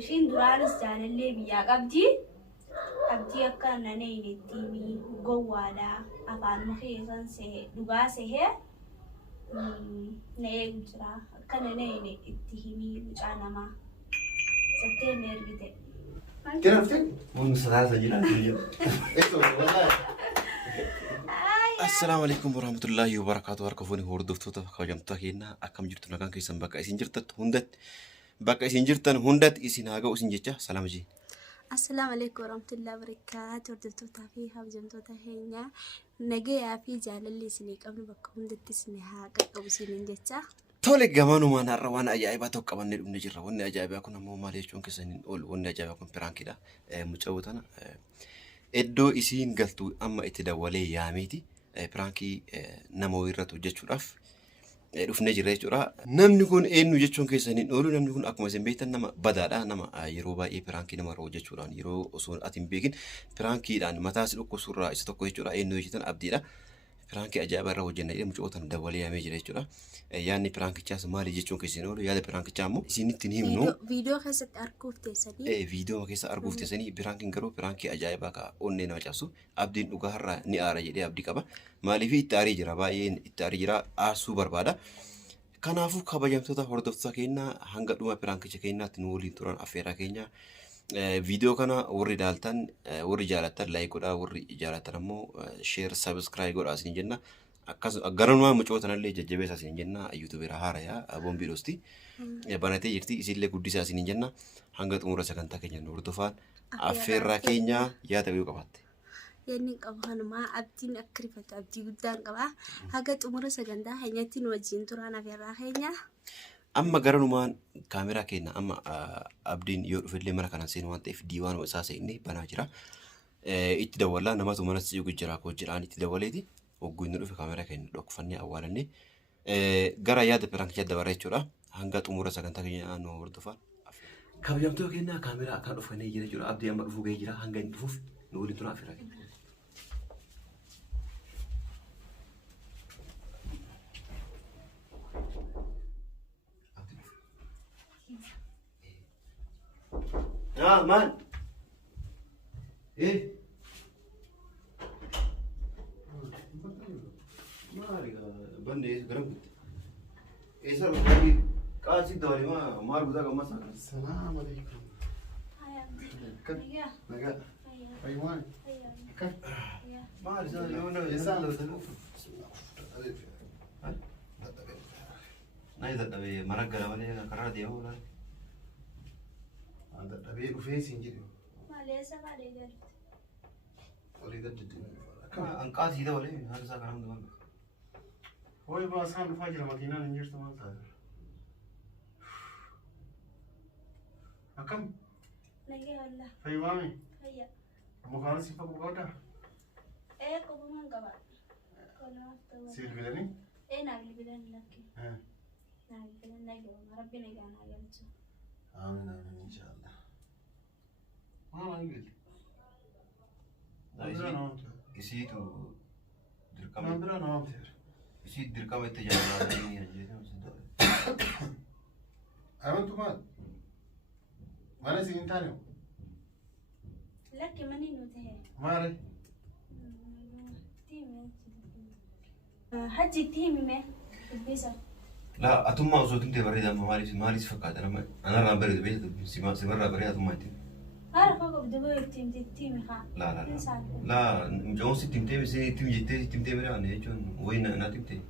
ishiin duraanis jaalallee biyyaa qabdi. Abdii akka nanee itti gowwaadha afaan mukheessan see dhugaa sehee nee jira akka nanee itti himii mucaa namaa sattee neergite. Kenafte? Mun salaasa jiran biyya. Assalamu alaikum warahmatullahi wabarakatuh. Harka hordoftoota kabajamtoota keenya akkam jirtu nagaan keessan bakka isin jirtan hundatti isin haa ga'u isin jecha salaam ji. Assalamu alaikum warahmatullahi wabarakatuh. Hordoftoota fi kabajamtoota keenya nagayaa fi jaalalli isin qabnu bakka hundatti isin haa qaqqabu isin jecha. Tole gamanumaan har'a waan ajaa'ibaa tokko qabannee dhufnee jirra. Wanni ajaa'ibaa kun ammoo maal jechuun keessaniin oolu. Wanni ajaa'ibaa kun piraankiidha. Mucaa tana iddoo isiin galtu amma itti dawalee yaameeti. Piraankii nama irratti hojjechuudhaaf dhufnee jirra jechuudha. Namni kun eenyu jechuun keessaniin oolu. Namni kun akkuma isin beektan nama badaadha. Nama yeroo baay'ee piraankii nama hojjechuudhaan yeroo osoo ati hin beekin piraankiidhaan mataa si dhukkubsuurraa isa tokko jechuudha. Eenyu jechuun abdiidha. Pirankii ajaa'ibaa irra hojjennaa jedhamu mucaa tana dawalee yaamee jira jechuudha. Yaadni piraankichaas maali jechuun keessaniin oolu. Yaada pirankichaa immoo isinitti hin himnu. Viidiyoo keessatti arguuf teessanii. Viidiyoo keessa arguuf teessanii piraankiin garuu piraankii ajaa'ibaa ka onnee nama cabsu. Abdiin dhugaa har'a ni aara jedhee abdii qaba. Maaliif itti aarii jira baay'een itti aarii jira aarsuu barbaada. Kanaafuu kabajamtoota hordoftoota keenya hanga dhuma piraankicha keenyaatti nu waliin turan affeeraa keenya. Video kana warri daaltan warri jaalatan like godhaa warri jaalatan ammoo share subscribe godhaa isin jenna. Akkasuma garanuma mucaa tanallee jajjabeessaa isin jenna. YouTubeera haarayaa bombii dhosti banatee jirti isinillee guddisaa isin jenna. Hanga xumura sagantaa keenya nu hordofaan affeerraa keenya yaada yoo qabaatte. Yanni qabaanuma abdiin akka rifatu abdii guddaan qaba. Haga xumura sagantaa keenyatti nu wajjin turaan affeerraa keenya. Amma garanumaan kaameraa keenya amma abdiin yoo dhufillee mana kana seenu waan ta'eef diiwaan isaa seenne banaa jira. Itti dawwalaa namatu mana si jira koo jedhaan itti dawwaleeti. Hogguu inni dhufe kaameraa keenya dhokfannee awwaalannee gara yaada piraankicha dabaree jechuudha. Hanga xumura sagantaa keenya nu hordofaan. Kabajamtoota keenya kaameraa akka dhufannee jira jechuudha. Abdii amma dhufuu gahee jira hanga inni dhufuuf nu waliin turaan affeerraa keenya. Man. Bande garam. Esa rogi kaasi dawali maar buda gamma sa. Assalamu alaikum. Naga. Naga. Aywan. Kan. Maar sa yo no esa lo tanu. Nay da dabe marak garamane karra deo la. Anda dabe ufesin jiru. Malesa kale gari. Oli gaddi. Anqaas hida wale har sa karam duman. Hoy ba san fajr makina ninjir sama ta. Akam. Naga Allah. Faywami. Hayya. Mukhana sifa ko kota. Ko buman gaba. Kono to. Silbilani? Nagli bidan lakki. Nagli bidan naga rabbi naga nagalchu. Amin amin inşallah. Aa İngiliz. Isi tu dirkam. Ben bir an anlatır. Isi dirkam ette jalan ini aja tu. Amin tuman. Mana sih intanya? Lakki mani nute. Mare. Haji timi me. Bisa. La atumma osoo timte bareeda maaliif fakkaata nama anarraa bareedu beektu simarraa bareeda atummaa ittiin. Haala fogo dubo timi ha. La mucaan si timtee bisee tim jettee timtee bareeda jechuun wayi na timtee.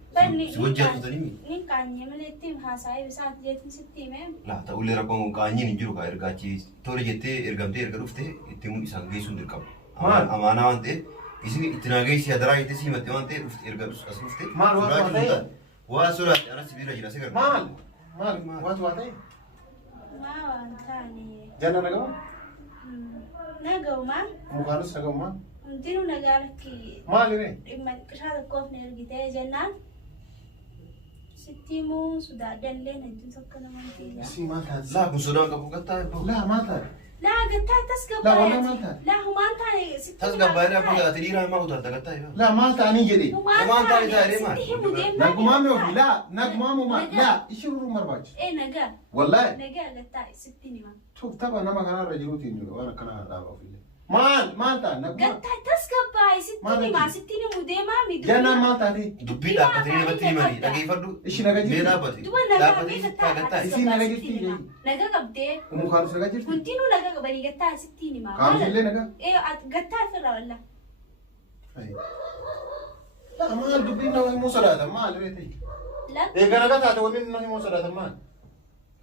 Si wajjin haasutanii mi? Ni kaanye malee tim haasa'ee bisaat jeetin si time. La ta'ullee rakkoon qaanyiin hin jiru kaa ergaachi tole jettee ergamtee erga dhuftee ittiin isaan geessuun dirqama. Amaanaa waan ta'eef isin itti naageessi hadaraa jettee si himatte waan ta'eef erga as dhuftee. Maal waan ta'eef? Waa sodaate anas sibiila jira segar. Maal waan ta'eef? Maa waan taane. Janna nagama? Nagawma. Mukhanus nagama? Hundinuu nagaa lakki. Maali ree? Dhimma qishaa tokkoof na ergitee jennaan. Sittiimuu sodaaddallee najjin tokko naman tiila. Si maal taate? Laa kun sodaan qabu gattaa eebboo. Laa maal taate? لا قطع تسقب لا والله ما انت لا هو ما انت تسقب بايرا بودا تديرها ما قلت قطع لا ما انت اني جدي ما انت تاري ما نقمامي وفي لا نقمامو ما لا يشرو مرباج ايه نقا والله نقا قطع ستيني ما شوف تبع انا ما كان رجلوتي انه وانا كان هذا في ما انت نقما قطع تسقب باي ستيني ما ستيني مودي ما مي جانا ما انت دي دبي دابتني بتري مالي دقي فدو ايش نجا بي دابتي دوا نقا مي قطع ايش نجا جبتي نقا قبدي ومو كان سنجا جبتي كنتينو نقا قبلي قطع ستيني ما كان في اللي نجا ايه قطع فرا ولا لا ما دبي انه مو صلاة ما لريتي لا ايه كان قطع تقول انه مو صلاة ما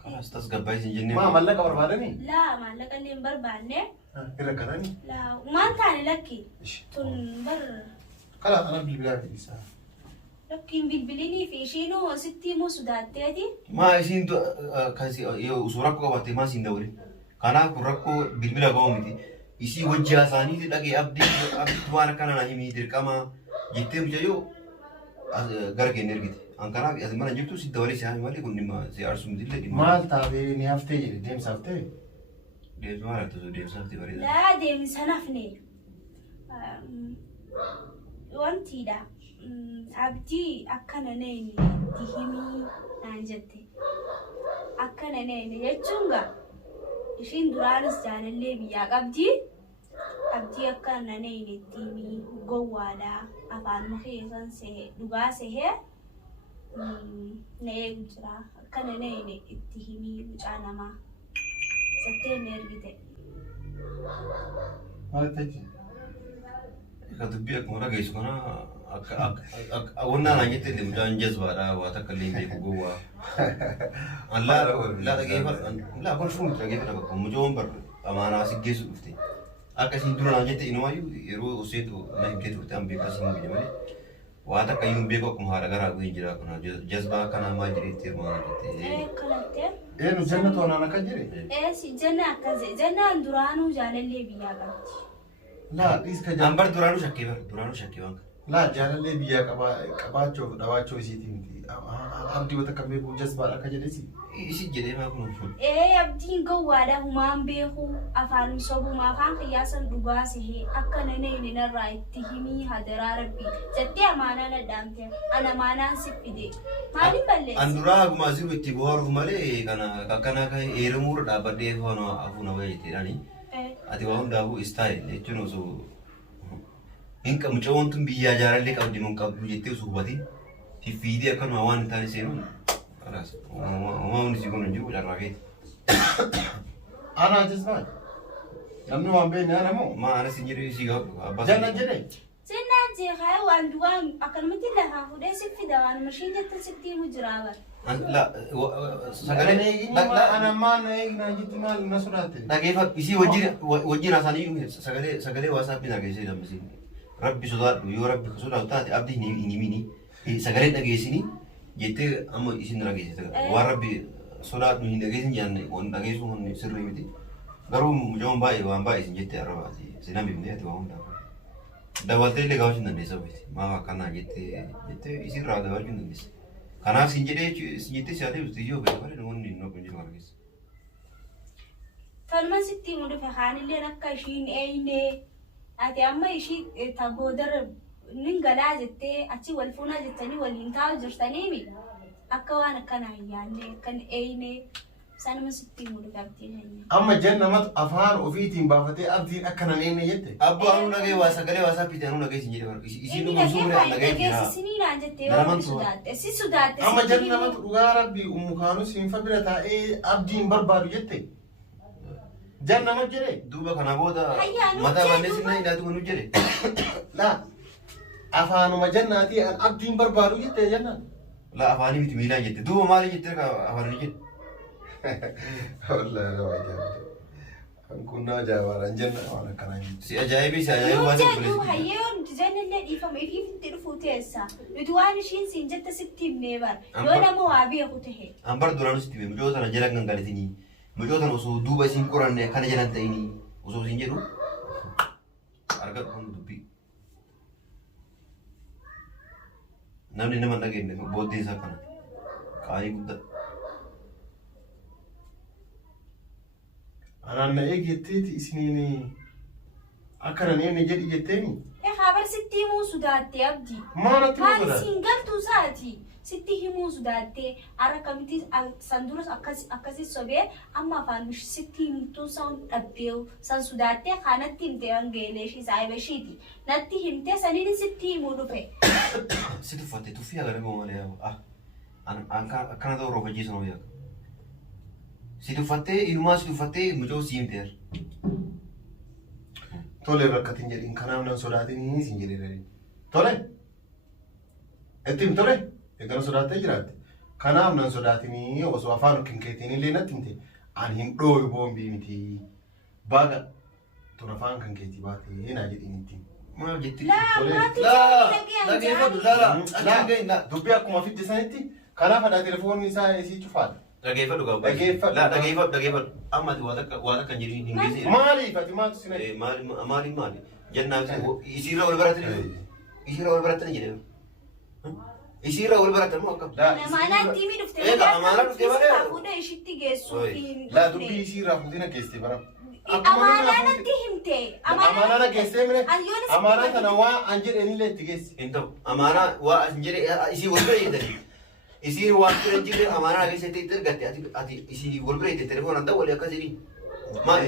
خلاص تسقب باي سنجني ما ملك بربادني لا ما لك اللي برباني كده كذاني لا وما انت على لكي ايش تنبر خلاص انا بالبلاد دي ساعه لكن بالبليني في شينو ستي مو سوداتي ما يسين كاسي يو سورako qabate ma sin dawre kana kurrakko bilbila gawmiti isi wajja sani ti dage abdi tuana kana na himi dirqama jitte mujayo garge nergiti ankara as mana jibtu si dawre si hani mali kunni ma si arsum dille di مال تابي ني هفته يجي ديم سافته de mara to de safti bari لا دي من سنفني وانتي دا abdii akkana neeni itti himii naan jette akkana neeni jechuun gaa ishiin duraanis jaalallee biyyaa qabdii abdii akkana neeni itti himii gowwaadha afaanuma keessan sehee dhugaa sehee na eegu jira akkana neeni itti himii mucaa namaa jettee na ergite. maal tachi ka dubbi akkuma dhageessu kana wannaan aan jette illee mucaan jazbaadha waa takka illee beeku gowwaa allaa laa kolfuun dhageeffata bakka mucoon bar amaanaa si geessu dhufte akka isin dura naan jette inumaayyuu yeroo useetu na himtee turte an beekaa si hin malee waa takka iyyuu beeku akkuma haadha garaa guhin jira kana jazbaa kanaa maal jireetti hirmaana jette Kalattee. nu jannatu onaan akka jire Si janna akkasii jannaan duraanuu jaalallee biyyaa qabdi. laa dhiiska an bar duraanuu shakkee waan laa jaalallee biyyaa qabaachuuf dhawaachuu isiitii miti abdii wata kan beeku jazbaadha akka jedhesi isi jedhee maa kun Abdiin gowwaadha humaan beeku afaan sobuma afaan qiyyaasan dhugaa sehee akka naneen narraa itti himii hadaraa rabbi jettee amaanaan addaamte an amaanaan si fide maaliin balleessi? an duraa haguma asiru itti bohaaruuf malee kana akkana kan eeramurra dhaabbadhee foon hafuuna wayii jetteedhaani ati waa hundaafuu istaayil jechuun osoo hin qabu mucoon tun biyyaa jaalallee qabdi mun qabdu jettee osoo hubatiin fiffiidee akkanuma waan hin taane seenuun uumaa hundi si kun hin jiru carraa keeti. anaa jazbaa namni waan beekne ana moo maa ana sin jedhee si abbaa janna jedhe Jannaan jeeqaa waan duwaan akkanumatti lafaa fuudhee si fida waan mashiin jette sitti himu jiraa bara. sagalee ana maan eegnaa jitti maal na sodaatte dhageeffa isii wajjin haasanii sagalee waasaappi dhageessee dammisiin rabbi sodaadhu yoo rabbi sodaatu taate abdii hin himini sagalee dhageessini jettee amma isin dhageessite waan rabbi sodaadhu hin dhageessin jaanne waan dhageessu hun sirrii miti garuu mujoon baay'ee waan baay'ee isin jettee arrabaati sinaa mifnee ati waan hundaa dabaltee illee gaafachuu hin dandeessa miti maaf akkanaa jettee isinirraa gaafachuu hin dandeessa kanaaf sin jettee si ati usti yoo beeku malee namoonni hin ogu hin jiru kana keessa. Falma sitti himu dhufe haanilleen akka ishiin eeyne ati amma ishii taboodara nin galaa jettee achi wal fuunaa jettanii waliin taa'u jirtaniimi akka waan akkanaa hin yaadne akkan eeyne sanuma sitti himu dhufe abdiin hanya. amma jannamatu afaan ofiitiin baafatee abdiin akka nan eenne jette Abbo anu nagee waa sagalee waasaa pite anu nagee sin jedhe bara isin dhuguu suure an nagee jira. Dhageessisanii naan jettee yoo sodaatte si sodaatte amma jannamatu dhugaa rabbii ummukaanu siinfa bira taa'ee abdiin barbaadu jette jannama jedhe Duuba kana booda Hayyaanu mataa jedhu baannee sinna hidhaatu kanu jedhe. laa afaanuma jannaatii an abdiin barbaadu jette jannaan La afaanii miti miilaan jette duuba maali jette ka afaanii jette. wallahi nama jaalle an kunnaa jaabaaraan janna waan akkanaa hin Si ajaa'ibii si ajaa'ibii waan jedhu obboleessi. hayyoon jannallee dhiifama ifiifitti dhufu teessa nuti waan ishiin siin jette sitti himnee bara Amma- yoo nama waa beeku tahe An bar duraanus itti beeku mucoo tana jala gangalatinii mucoo tana osoo duuba isin qoranne kana jalan ta'inii osoo isin jedhu argadhu kun dubbii. Namni nama hin dhageenye booddee isaa kana qaanii guddaa. Anaan na eeggatteeti isiniin akkana neemne jedhi jetteemi. Habar sitti himuu sodaattee abdii. Maalatti Maali siin galtuu isaati? Sitti himuu sodaattee har'a kamitti san duras akkasii sobee amma afaan sitti himtuu san dhabdee san sodaattee kanatti himtee hangeelee ishii saayiba ishiiti. Natti himtee saniin sitti himuu dhufe. Si tuffatte tuffii agarame malee akkana ta'u roofa jiisan hoo yaaka. Si tuffattee inumaa si tuffattee mucoo si himteer. Tole rakkatiin jedhin kanaaf nan sodaatinii siin jedhee tole ittiin tole eegala sodaattee jiraatte kanaaf nan sodaatinii osoo afaan keetiin illee natti himte ani hin dhooyu boombii miti baaga tun afaan kan keetii baatee naa jedhin ittiin. Maal jetti? Dubbii akkuma fidde sanitti kanaaf hadhaa telefoonni isaa isii cufaadha. Dhageeffadhu qaba. Dhageeffadhu. Amma ati waan akka hin jedhin hin geesse. Maaliif ati maaltu si naqe? Maali? Jennaan isiirra wal baratanii jedhee. Isiirra wal baratan moo akkam? Amaanaatti mi dhuftee? Amaanaa dhuftee malee. Fuudhee ishitti geessuuf. Dubbii isiirraa fuudhee na geessee bara. Amaanaatti himte. Amaanaa na geessee mire. Amaanaa kana waa an jedheenillee itti geesse. Hin ta'u. Amaanaa waa an jedhe isii wal bira jettanii. Isii waan bira jirre amaanaa keessatti itti ergatte ati isii wal bira jettee telefoonaan ta'u walii akkas jedhi. Maali?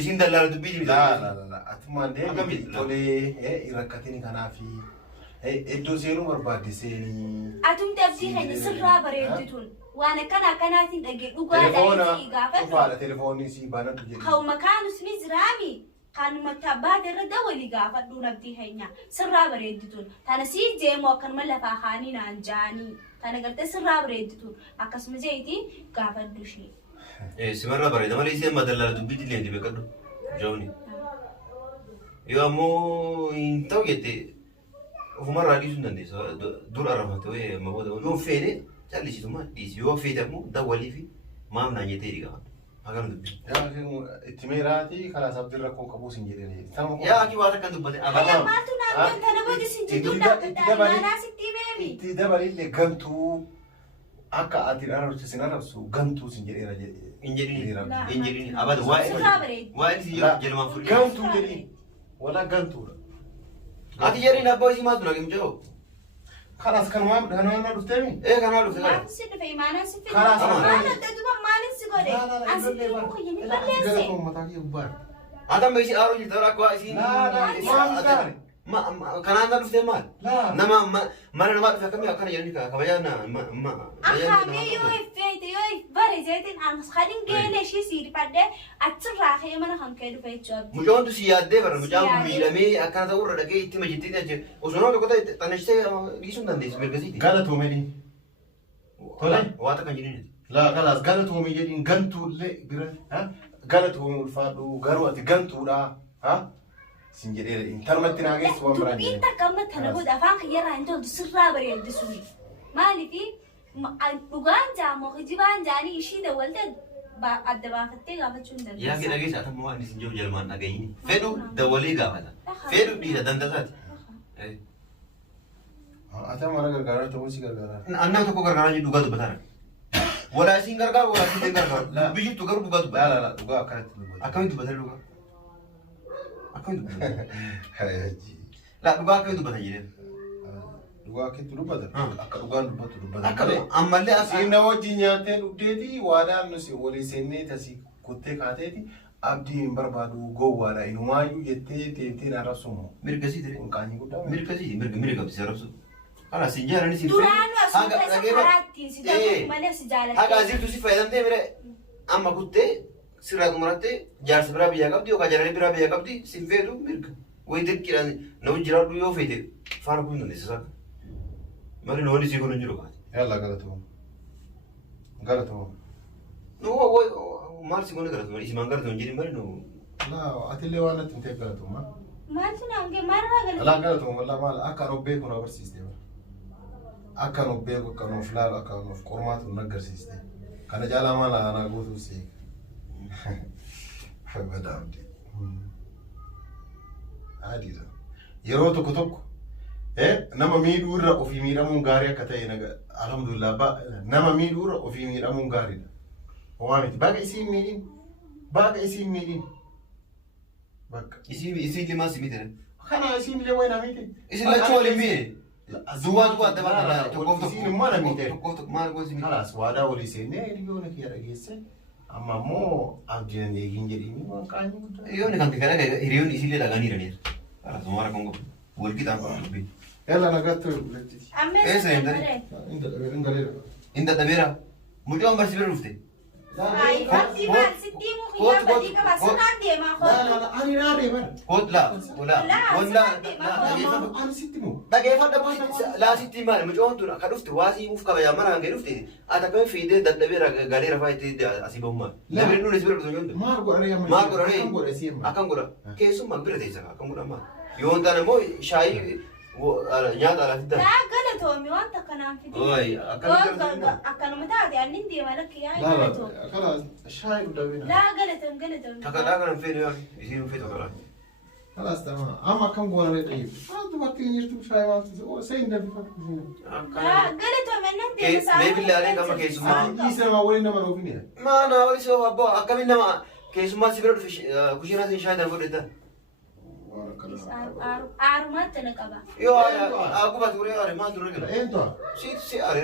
Isiin dallaala dubbii jibisa. Ati maandee tolee rakkatini kanaafi iddoo seenuu barbaadde seenii. Atumti abdii keenya sirraa bareeddituun waan akkanaatiin dhagee dhugaadhaan isii gaafatu. Dhufaadha telefoonni isii baanatu jedhi. Ka'uma kaanus ni jiraami. Kanumatti abbaate irra dawalii gaafadhuun abdii keenya sirraa bareeddituun. Tana sii jeemoo akkanuma lafaa kaanii naan jaanii. Tana gartee sirraa bareeddituun akkasuma jeetii gaafadhu ishee. Simarraa bareeda malee isheen madallaala dubbiitti illee beekadhu. Jooni. Yoo ammoo hin ta'u jettee ofumarraa dhiisuu hin dandeessu. Dur arrafate wayii amma booda yoo feene callisiisu maal dhiisi. Yoo feete ammoo dawwalii fi maaf naan jettee dhiqafa. Akkana dubbii. Itti meeraati karaa sabdi rakkoo qabuus hin jedhanii. Yaa akii waan akkan dubbate. Maaltu naannoo tana boodi sin jidduu dhaabbataa sitti meemi. Itti dabalillee gantuu akka ati sin arrabsu gantuu sin jedheera jedhe. Hin jedhini. Abada waa'ee si jedhaman furii. Gantuu jedhini. Wala gantuudha. Ati jedhini abbaa isii maatu naqe mucaa. Kanaas kanuma dhufteemi? Kanaa dhufte kana. Maaf si dhufe imaanaan si fide. Kanaas maal adda duba maaliin si godhe? Asi dhiibu kuyya ni balleesse. Adam isi aru jirta rakko isiin. Kanaan na dhufte maal? Nama mana namaa dhufe akkamii akkana jedhani kabajaa Akkamii yoo ifeete yoo bare jeetiin anas kadin geelee ishii sii dhifadhee achirraa ka'ee mana kan ka'e dhufe jechuudha. Mucaan si yaaddee bara mucaan miidhamee akkana ta'uu irra dhagee itti majjittee achi osoo nama tokko ta'e xanneessitee dhiisuu hin dandeessu mirgasiiti. Galatoomedhi. Tole waata kan jedhini. Kalaas galatoomee jedhiin gantuullee bira galatoomee ulfaadhu garuu ati gantuudha. Sin jedheera intarmatti naageessu waan biraan jedhee. Dubbiin takka amma tana booda afaan kiyyarraa hin toltu sirraa bareeddisuni. Maaliifi dhugaan jaamoo hijibaan jaanii ishii dawwaltee adda baafattee gaafachuu hin dandeessu. Yaa fi dhageessa atamma waan isin jiru jalmaan dhagayini. Fedhu dawwalee gaafata. Fedhu dhiisa dandasaati. Ati mana gargaaraa ta'uu si gargaaraa. Annaa tokko gargaaraa jedhu dhugaa dubbataara. Walaa isin gargaaru walaa isin gargaaru. Biyyattu garuu dhugaa dubbata. Dhugaa akkanatti dubbata. Akkamitti dubbatanii dhugaa? Akkamitti dubbatan? Laa dhugaa akkamitti dubbatan jedheen? Dhugaa akkamitti dubbatan? Akka dhugaan dubbatu dubbatan. Akka ammallee asiin na wajjin nyaattee dhugdeeti waadaan nusi walii seennee tasii kuttee kaateeti abdii hin barbaadu gowwaadha inumaayyuu jettee teetteen arrabsumu. Mirgasii ture. Qaanii guddaa. Mirgasii mirga qabsi arrabsu. Ala sin jaarani si Duraanu asuma keessa karaatti si dabaluu malee si jaallatee. Haga asirtu si fayyadamtee bire amma kuttee sirraa xumurattee jaarsi biraa biyyaa qabdi yookaan jaaranii biraa biyyaa qabdi sin feetu mirga. Wayii dirqiidhaan nama jiraadhu yoo feete faana kun dandeessa saaka. Mali noonni si kun hin jiru kaati. Yalla galatoom. Galatoom. Maal si kun galatoom isimaan galatoom jedhin mali nuu. Laa atillee waan natti hin ta'e galatooma. Maaltu naangee maalirraa galatoom? Alaa galatoom wallaa maal akka robbee kun agarsiiste. Akka nuuf beeku akka nuuf laalu akka nuuf qormaatu nu agarsiiste. Kana caalaa maal aanaa gootuu si. Fayyadaamte. Adiidha. Yeroo tokko nama miidhuu irra ofii miidhamuun gaarii akka ta'e alhamdulillah nama miidhuu irra ofii miidhamuun gaariidha. Waa miti baga isiin miidhin Baga isin miidhin. Bakka. Isin limaa si miti. Kana isin illee wayna miti. Isin lachuu waliin miidhe. Duwwaa duwwaa adda baafadha. Isin immoo na miidhe. Tokkoof maal gosi miidhe. Kalaas waadaa walii seennee hiriyoona kiyya dhageesse. Amma immoo abdiin eegin jedhini waan qaanii guddaa. Hiriyoonni kan kana hiriyoonni isin illee dhagaanii jiraniiru. Kalaas maara kan gogu. Wal qixaan dubbii. Yalla nagaatti buletti. Eessa hin dare? Inda dhabeera. Mucaan barsi bira dhufte. Ay, abdii maal sitti himu kiyyaa badii qaba sirnaan deemaa kootu. Ani naa deeman. Ani sitti himu. Dhageeffadha laasitti maali mucaan tun akka dhufte waa siimuuf kabayaa mana hangee dhufte ati akkamiin fiidee dadhabeera galee rafaa itti asii bahumaa. Namni nuti si bira dhufte yoo Maal godhanii amma? Maal godhanii? Akkam godha. Keessummaa bira teessa akkam godha maal. Yoo ta'an immoo shaayii nyaata alaatti ta'a. Yaa galatoomi wanta kanaan fidee. Akkanuma taate annin deema lakki yaa galatoomi. Kana shaayii guddaa beena. Laa galatoom. Takkaadhaa kanan feene yoo isiin feetu karaa. Kalaas tama amma akkam goonaree dhayyib. Wanti bakki hin jirtu shaayii waan sayin danfifatu. Laa galatoom annan deema saa. Beebilaalee gama keessummaa. Dhiisa namaa waliin nama nuufinidha. Maana wali soo abbaa akkamiin nama keessummaa si bira dhufe kushiinaa siin shaayii tan fudhatan. Aarumaatti na qaba. Yoo akkuma turee aare maal turee gala. Eenyuta? Si aare.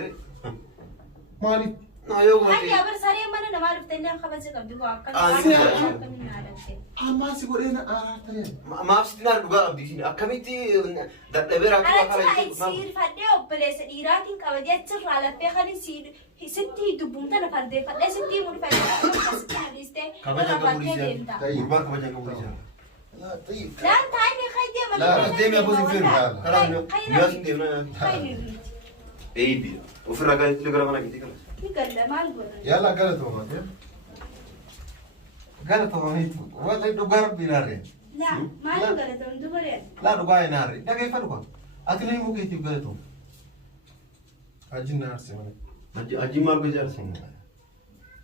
Maaliif? Naa yoo Ani gootee. abar saree mana namaa dhuftanii akka kabajaa qabdi koo akkamiin naadamte. Ammaa si godhee na aaraattanii. Maaf sitti naa dhugaa qabdi isin akkamitti dadhabeera akkuma Alatti haa siirfadhee obboleessa dhiiraatiin qabajee achirraa laphee kan sitti dubbumta na fardeeffadhee sitti himuun fayyadamu akkasitti hadiistee kabaja irraa qabu bakkee dhiisee. deemta. Gurbaan kabaja qabu dhiisee. Laan taa'anii kan deeman. Deemee abboo siin feenu. Karaa miyaa siin deemna. Eebi ofirraa galee gara mana keetii galas. Ni galla maal godhan? Yalla galatooma. Galatoomaniitu wanta dhugaa rabbii naarree. Laa maal galatan dubareen? Laa dhugaa hin naarree. Dhageeffadhu kan. Ati illee immoo keetiif galatooma. Ajji na aarse malee. Ajji maal gosa aarsan?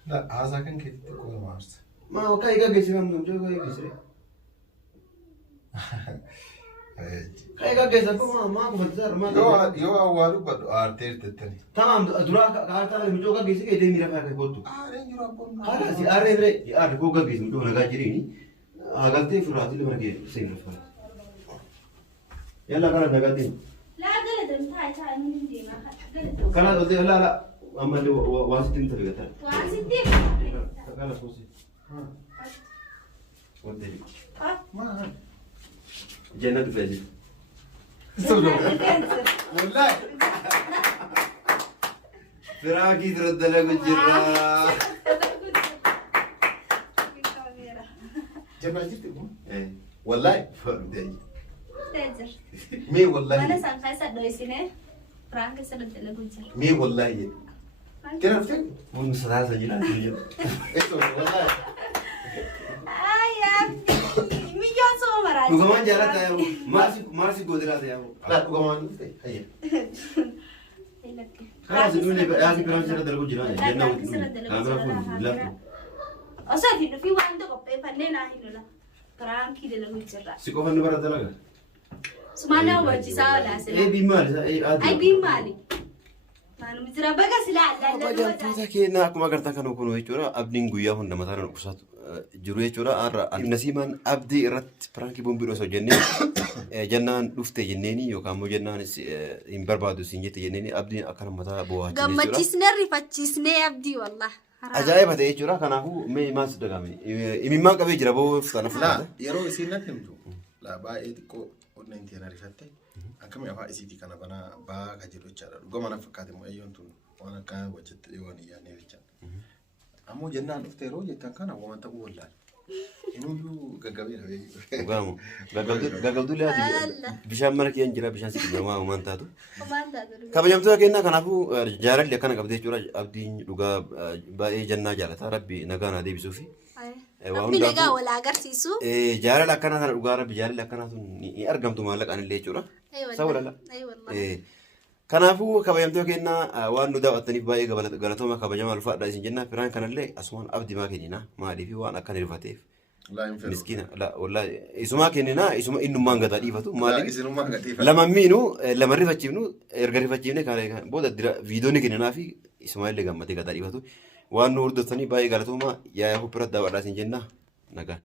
Laa haasaa kan keetitti xiqqoo nama aarse. Maa akka eegaa geessifamu yoo eegaa geessire. Kan eegaa geessan kun maa kufataa maal? Yoo awwaa dubbadhu aartee tettani. Tamam duraa kaartaa mijoo eegaa geessi eedee miira fayyaa kootu. Aareen jiru abboon. Haala si aaree bire aarri koo eegaa geessi mijoo nagaa jiriini hagaltee furaatii lama kee seenuuf fara. Yalla kana nagaa deemu. Laa galatan taa'aa inni deemaa galatan. Kana dhotee laala ammallee waa sitti hin taphatan. Waan sitti Kana soosi. Wanti Maal? jannatu fe'ee. Wallahi. Firaakii dura dalagu jirra. Jannaa jirti kun? Wallahi. Fardee. Mee wallahi. Mana san keessa dho'isinee firaan keessa daldalagu jira. Mee wallahi. Kena dhuftee? Mun saraasa jira. Eeto wallahi. Mijoon soo maraa. Dhugamaan jaalata yaa'u maarsi goodiraa yaa'u. Laa dhugamaan dhuftee? Hayya. Karaa si duuni yaasi biraan sirra dalagu jira. Jannaa wajjin kaamera fuudhu laatu. Osoo ati dhufii waan tokko qopheeffannee naa hin lola. Firaankii dalagu jira. Si qofan bara dalaga. Sumaanaa hubachiisaa oolaa sila. Eebiin maali? Ay biin maali? Maanuma jira baga silaa adda Tajaajiltoota keenya akkuma agartan kan kun jechuudha abdiin guyyaa hunda mataa irra dhukkubsatu jiru jechuudha har'a nasiimaan abdii irratti pirankii boombii osoo jennee jennaan dhufte jenneeni yookaan immoo jennaanis hin barbaadu siin jette jenneeni abdiin akkana mataa bo'aachise jechuudha. Gammachiisnee rifachiisnee abdii wallah. Ajaa'iba ta'e jechuudha kanaafuu mee maal si dhagahame imimmaan qabee jira boo sana Laa yeroo isiin natti himtu laa baay'ee xiqqoo onneen ittiin ariifatte akkami afaa isiitii kana banaa baa ka jedhu jechaadha. Dhugama na fakkaate immoo eeyyoon tun waan akka wajjatti dhiyoon iyyaannee jechaadha. Ammoo jennaan dhufte yeroo jettan kana waan ta'uu wallaala. Inuyyuu gaggabeera beeku. Dhugaamu gaggabduu liyaati bishaan mana kiyyan jira bishaan sitti gamaa uumaan taatu. Kabajamtoota kennaa kanaafuu jaalalli akkana qabdee jechuudha abdiin dhugaa baay'ee jannaa jaalata rabbi nagaa naa deebisuufi. Rabbi nagaa wal agarsiisu. Jaalala akkanaa kana dhugaa rabbi jaalalli akkanaa sun ni argamtu maallaqaan illee jechuudha. Sawalala. Kanaafuu kabajamtoota kennaa waan nu daawwattaniif baay'ee galatooma kabajamaa ulfaadha isin jenna firaan kanallee asumaan abdii maa kennina maaliif waan akkana rifateef. Miskiina wallahi isuma kennina isuma innummaan gataa dhiifatu maaliif lama miinu lama rifachiifnu erga rifachiifne booda viidiyoon kenninaa fi isuma illee gammadee gataa dhiifatu waan nu hordoftanii baay'ee galatoomaa yaa yaa'uu bira daawwadhaa isin jenna nagaan.